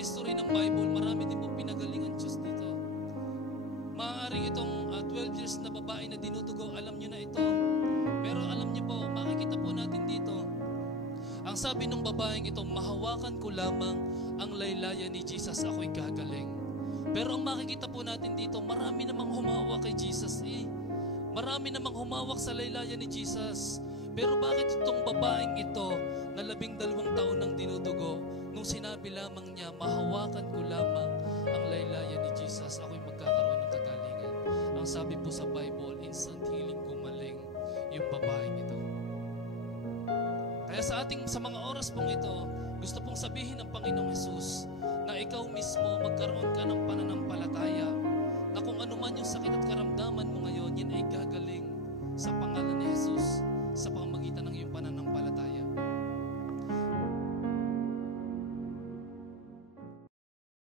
history ng Bible, marami din po pinagaling ang Diyos dito. Maaaring itong 12 years na babae na dinudugo, alam nyo na ito. Pero alam nyo po, makikita po natin dito, ang sabi ng babaeng ito, mahawakan ko lamang ang laylayan ni Jesus, ako'y gagaling. Pero ang makikita po natin dito, marami namang humawak kay Jesus Marami namang humawak sa laylayan ni Jesus. Pero bakit itong babaeng ito na 12 taon nang dinudugo, nung sinabi lamang niya, mahawakan ko lamang ang laylayan ni Jesus, ako'y magkakaroon ng kagalingan. Ang sabi po sa Bible, instant healing, gumaling yung babaeng ito. Kaya sa mga oras pong ito, gusto pong sabihin ng Panginoong Hesus na ikaw mismo magkaroon ka ng pananampalataya na kung ano man yung sakit at karamdaman mo ngayon, yan ay gagaling